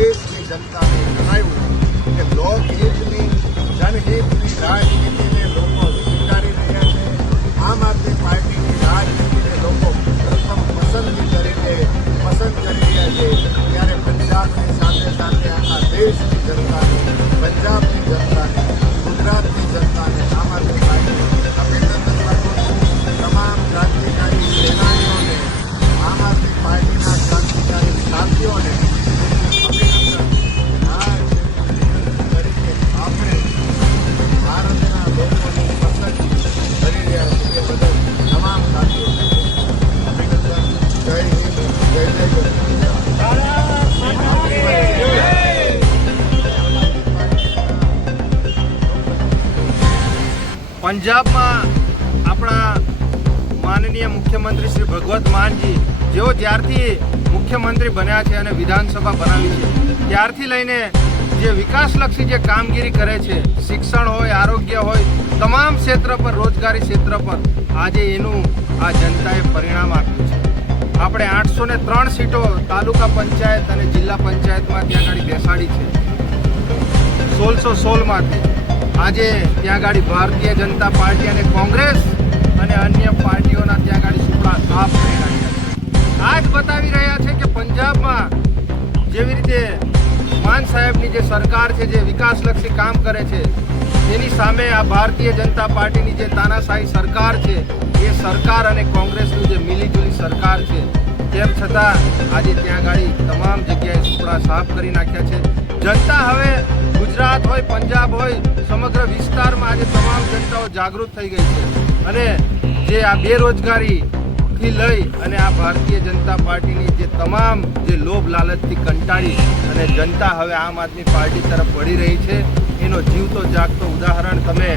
દેશની જનતાને જણાવ્યું કે લોકહિતની જનહિતની રાજનીતિને લોકો સ્વીકારી રહ્યા છે. આમ આદમી પાર્ટીની રાજનીતિને લોકો પ્રથમ પસંદ કરી રહ્યા છે. ત્યારે પંજાબની સાથે સાથે આખા દેશની જનતાને, પંજાબની જનતાને, ગુજરાતની જનતાને આમ આદમી પાર્ટી અભિનંદન પાઠવું છું. તમામ ક્રાંતિકારી સેનાનીઓને, આમ આદમી પાર્ટીના ક્રાંતિકારી સાથીઓને અભિનંદન. તરીકે આપણે ભારતના લોકોની પસંદ કરી રહ્યા છીએ એ બદલ તમામ સાથીઓને અભિનંદન. જય હિન્દ, જય જય પંજાબમાં આપણા માનનીય મુખ્યમંત્રી શ્રી ભગવત માનજી જેઓ જ્યારથી મુખ્યમંત્રી બન્યા છે અને વિધાનસભા બનાવી છે ત્યારથી લઈને જે વિકાસલક્ષી જે કામગીરી કરે છે, શિક્ષણ હોય, આરોગ્ય હોય, તમામ ક્ષેત્ર પર, રોજગારી ક્ષેત્ર પર આજે એનું આ જનતાએ પરિણામ આપ્યું છે. આપણે 803 સીટો તાલુકા પંચાયત અને જિલ્લા પંચાયતમાં ત્યાં આગળ બેસાડી છે. 1616માંથી આજે ત્યાં આગળ ભારતીય જનતા પાર્ટી અને કોંગ્રેસ અને અન્ય પાર્ટીઓના ત્યાં આગળ સુપડા સાફ કરી નાખ્યા છે. આ જ બતાવી રહ્યા છે કે પંજાબમાં જેવી રીતે માન સાહેબની જે સરકાર છે, જે વિકાસલક્ષી કામ કરે છે, તેની સામે આ ભારતીય જનતા પાર્ટીની જે તાનાશાહી સરકાર છે, એ સરકાર અને કોંગ્રેસની જે મિલીજુલી સરકાર છે, તેમ છતાં આજે ત્યાં આગળ તમામ જગ્યાએ સુપડા સાફ કરી નાખ્યા છે. જનતા હવે ગુજરાત હોય, પંજાબ હોય, સમગ્ર વિસ્તારમાં આજે તમામ જનતાઓ જાગૃત થઈ ગઈ છે અને જે આ બેરોજગારીથી લઈ અને આ ભારતીય જનતા પાર્ટીની જે તમામ જે લોભ લાલચથી કંટાળી અને જનતા હવે આમ આદમી પાર્ટી તરફ વળી રહી છે, એનો જીવતો જાગતો ઉદાહરણ તમે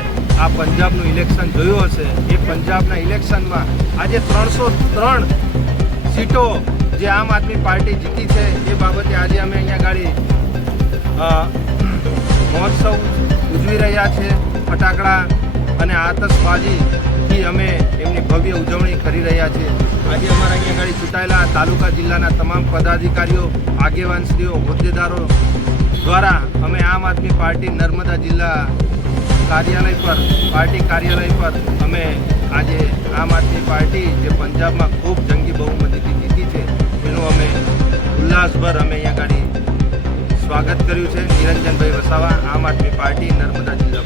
આ પંજાબનું ઇલેક્શન જોયું હશે. એ પંજાબના ઇલેક્શનમાં આજે 303 સીટો જે આમ આદમી પાર્ટી જીતી છે એ બાબતે આજે અમે અહીંયા ગાડી મહોત્સવ ઉજવી રહ્યા છે. ફટાકડા અને આતશબાજીથી અમે એમની ભવ્ય ઉજવણી કરી રહ્યા છીએ. આજે અમારા અહીંયા ગાડી ચૂંટાયેલા તાલુકા જિલ્લાના તમામ પદાધિકારીઓ, આગેવાનશ્રીઓ, હોદ્દેદારો દ્વારા અમે આમ આદમી પાર્ટી નર્મદા જિલ્લા કાર્યાલય પર, પાર્ટી કાર્યાલય પર અમે આજે આમ આદમી પાર્ટી જે પંજાબમાં ખૂબ જંગી બહુમતીથી જીતી છે એનું અમે ઉલ્લાસભર અમે અહીંયા ગાડી સ્વાગત કર્યું છે. નિરંજનભાઈ વસાવા, આમ આદમી પાર્ટી, નર્મદા જિલ્લા.